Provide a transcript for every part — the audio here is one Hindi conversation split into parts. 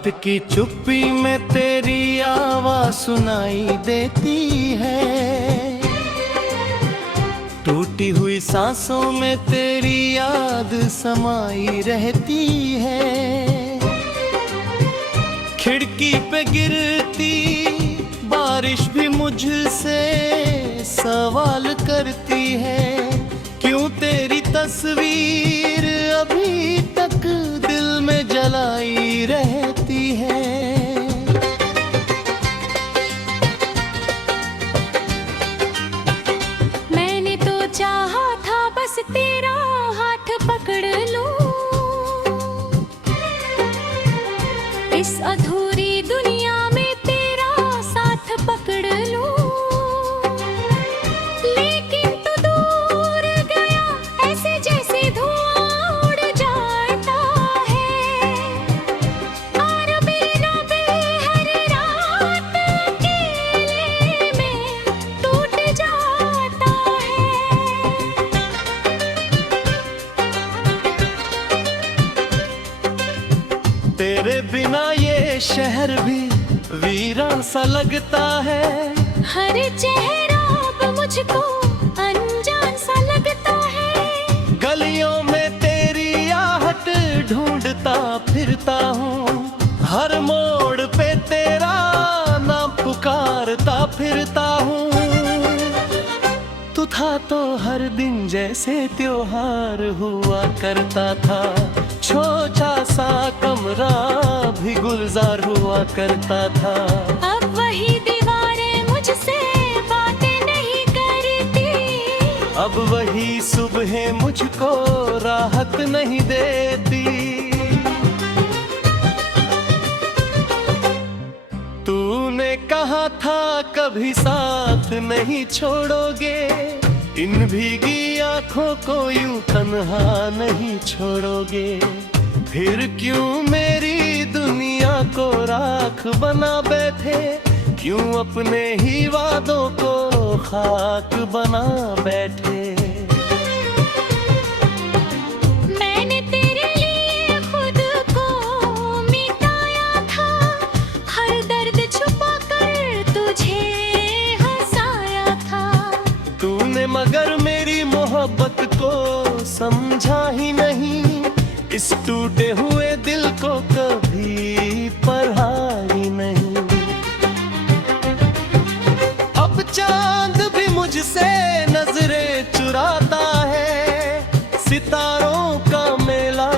रात की चुप्पी में तेरी आवाज़ सुनाई देती है, टूटी हुई सांसों में तेरी याद समाई रहती है। खिड़की पे गिरती बारिश भी मुझसे सवाल करती है, क्यों तेरी तस्वीर अभी तक दिल में जलाई रहती है। मैंने तो चाहा था बस तेरा हाथ पकड़ लूं, इस अधूरी दुनिया में तेरा साथ पकड़ लूं। लेकिन तू दूर गया ऐसे जैसे धुआं उड़ जाता है, और बिना हर रात अकेले में टूट जाता है। तेरे बिना ये शहर भी वीरान सा लगता है, हर चेहरा अब मुझको अनजान सा लगता है। गलियों में तेरी आहट ढूंढता फिरता हूँ, हर मोड़ पे तेरा नाम पुकारता फिरता हूँ। तू था तो हर दिन जैसे त्योहार हुआ करता था, छोटा सा कमरा भी गुलजार हुआ करता था। अब वही दीवारें मुझसे बातें नहीं करती, अब वही सुबह मुझको राहत नहीं देती। तूने कहा था कभी साथ नहीं छोड़ोगे, इन भीगी आंखों को यूं तन्हा नहीं छोड़ोगे। फिर क्यों मेरी दुनिया को राख बना बैठे, क्यों अपने ही वादों को खाक बना बैठे। मैंने तेरे लिए खुद को मिटाया था, हर दर्द छुपा कर तुझे हंसाया था। तूने मगर मेरी मोहब्बत को समझा ही नहीं, इस टूटे हुए दिल को कभी पढ़ा ही नहीं। अब चांद भी मुझसे नजरें चुराता है, सितारों का मेला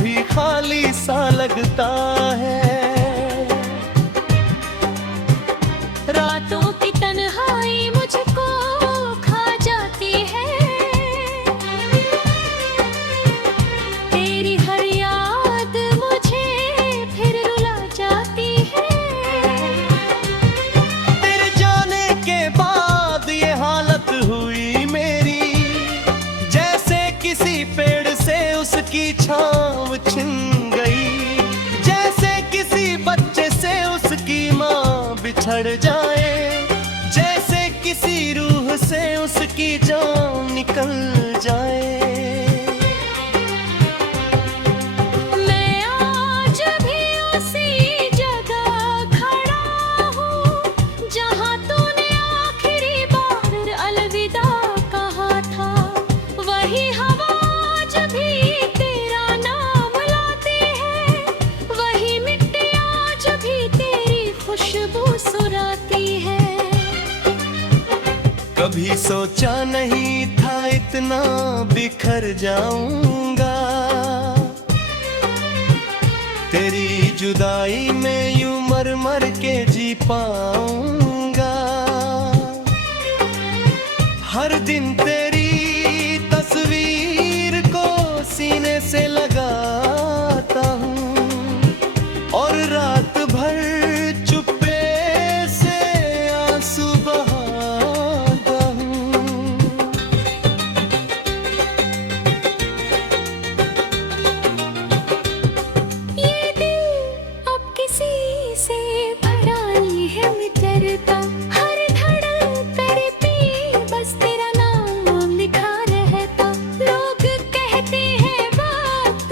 भी खाली सा लगता है। रातों की तन्हाई मुझको खा जाती है, तेरी हर याद मुझे फिर रुला जाती है। तेरे जाने के बाद ये हालत हुई मेरी, जैसे किसी पेड़ से उसकी छांव छिन गई, जैसे किसी बच्चे से उसकी माँ बिछड़ जाए, जैसे किसी रूह से उसकी जान निकल जाए। मैं आज भी उसी जगह खड़ा हूँ, जहाँ तूने आखिरी बार अलविदा कहा था। वही हवा आज भी तेरा नाम लाती है, वही मिट्टी आज भी तेरी खुशबू सुराती है। कभी सोचा नहीं था इतना बिखर जाऊंगा, तेरी जुदाई में यूं मर मर के जी पाऊंगा। हर दिन तेरी तस्वीर को सीने से लगाता हूँ, और रात भर चुप्पे से आंसू बहाता हूँ। ये दिल अब किसी से भरा नहीं है मिटरता, हर धड़कन तड़पी बस तेरा नाम लिखा रहता। लोग कहते हैं बात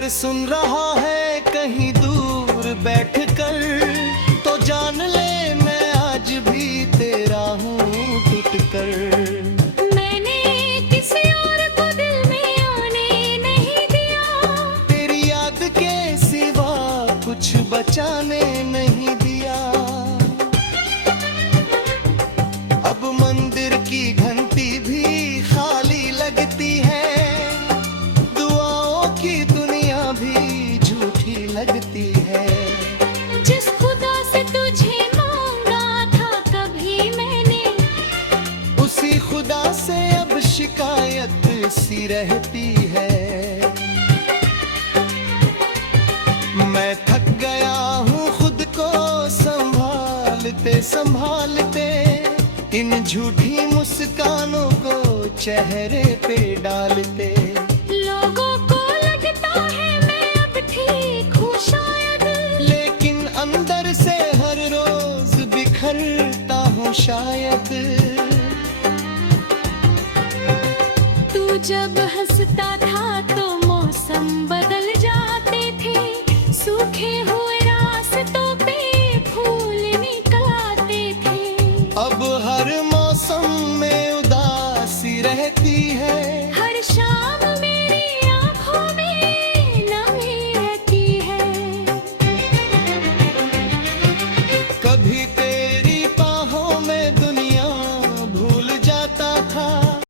अगर सुन रहा है कहीं दूर बैठकर, तो जान ले मैं आज भी तेरा हूँ टूटकर। मैंने किसी और को दिल में आने नहीं दिया, तेरी याद के सिवा कुछ बचाने नहीं दिया। अब मंदिर की घंटी भी खाली लगती है, दुआओं की दुनिया भी झूठी लगती है। जिस खुदा से तुझे मांगा था कभी मैंने, उसी खुदा से अब शिकायत सी रहती है। मैं थक गया हूँ खुद को संभालते संभालते, इन झूठी मुस्कानों को चेहरे पे डालते। लोगों को लगता है मैं अब ठीक हूँ शायद, लेकिन अंदर से हर रोज बिखरता हूँ शायद। तू जब हंसता था तो मौसम बदल जाते थे, सूखे हुए रास्तों पे फूल निकल आते थे। अब हर मौसम में उदासी रहती